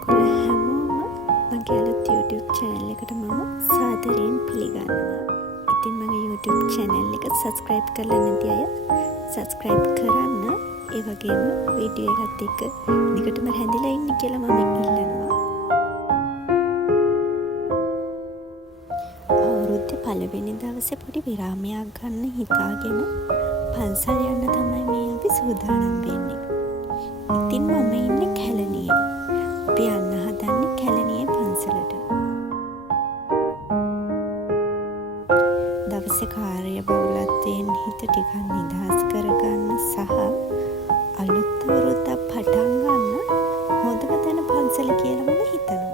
ඔයගොල්ලෝ හැමෝම මගේ අලුත් YouTube channel එකට මම සාදරයෙන් පිළිගන්නවා. ඉතින් මගේ YouTube channel එක subscribe කරලා නැති අය subscribe කරන්න. ඒ වගේම වීඩියෝ එකත් එක්ක දිගටම රැඳිලා ඉන්න කියලා මම ඉල්ලනවා. අවුරුද්දේ පළවෙනි දවසේ පොඩි විරාමයක් ගන්න හිතාගෙන පන්සල් යන්න තමයි මේ අපි සූදානම් වෙන්නේ. ඉතින් මම ඉන්නේ කැලණියේ. අපි යන්න හදන්නේ කැලණියේ පන්සලට. දවසේ කාර්ය බහුලත්වයෙන් හිත ටිකක් නිදහස් කරගන්න සහ අලුත් අවුරුද්දක් පටන් ගන්න හොඳම තැන පන්සල කියලා මම හිතනවා.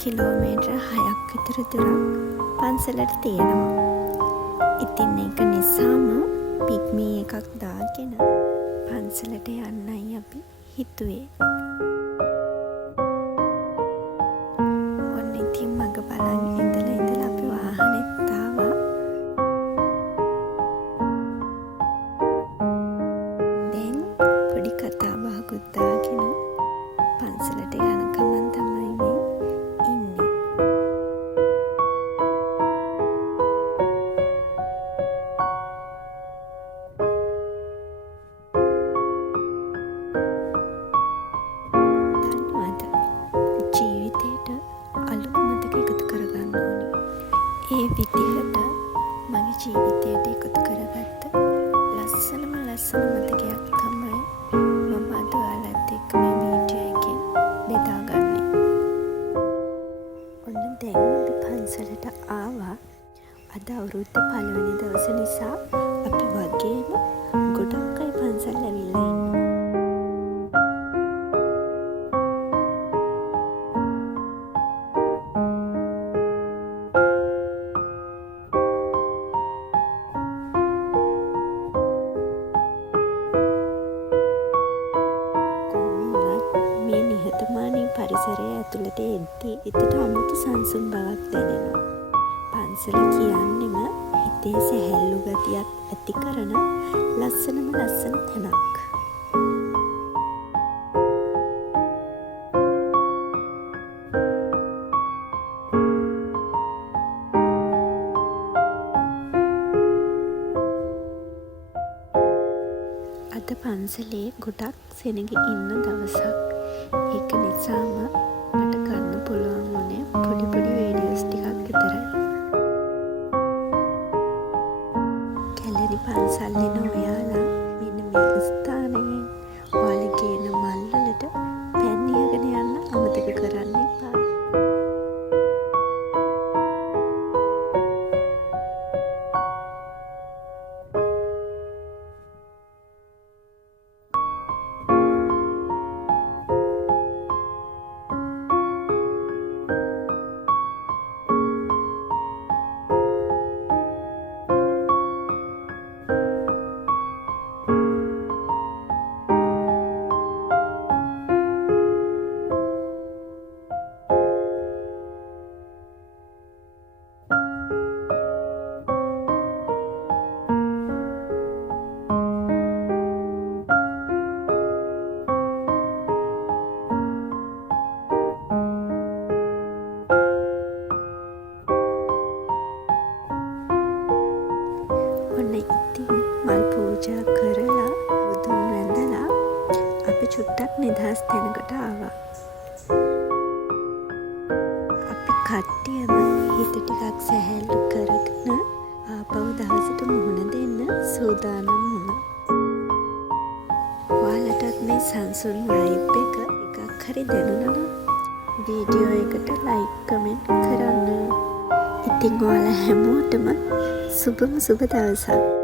කිලෝමීටර් 6ක් විතර දුරක් පන්සලට තියෙනවා. ඉතින් ඒක නිසාම පිග්මී එකක් දාගෙන පන්සලට යන්නයි අපි හිතුවේ. ඔන්න ඉතින් මග බලන් ඉඳලා අපි වාහනේත් ආවා. දැන් පොඩි කතා බහකුත් දාගෙන පන්සලට යන ගමන් තමයි මේ ඒ විදිහට මගේ ජීවිතයට එකතු කරගත්ත ලස්සනම මතකයක් තමයි මම අද ඔයාලත් එක්ක මේ වීඩියෝ එකෙන් බෙදාගන්නේ. ඔන්න දැන් අපි පන්සලට ආවා. අද අවුරුද්දේ පළවෙනි දවස නිසා අපි වගේම ගොඩක් අය පන්සල් ඇවිල්ලා ඉන්නවා. පරිසරය ඇතුළට එද්දී හිතට අමුතු සංසුන් බවක් දැනෙනවා. පන්සල කියන්නෙම හිතේ සැහැල්ලු ගතියක් ඇති කරන ලස්සන තැනක්. අද පන්සලේ ගොඩක් සෙනග ඉන්න දවසක්. ඒක නිසාම මට ගන්න පුළුවන් වුණේ පොඩි වීඩියෝස් ටිකක් විතරයි. කැලණි පන්සල් යන ඔයාලා මෙන්න මේ ස්ථානයෙන් ඔයාලගේ යන මල්වලට පැන් නියගෙන යන්න අමතක කරන්න එපා. ඉතින් මල් පූජා කරලා බුදුන් වැඳලා අපි චුට්ටක් නිදහස් තැනකට ආවා. අපි කට්ටියම හිත ටිකක් සැහැල්ලු කරගෙන ආපහු දවසට මුහුණ දෙන්න සූදානම් වුණා. ඔයාලටත් මේ සංසුන් වයිබ් එකක් හරි දැනුණා නම් වීඩියෝ එකට ලයික් කමෙන්ට් කරන්න. ඉතින් ඔයාලා හැමෝටම සුබ දවසක්.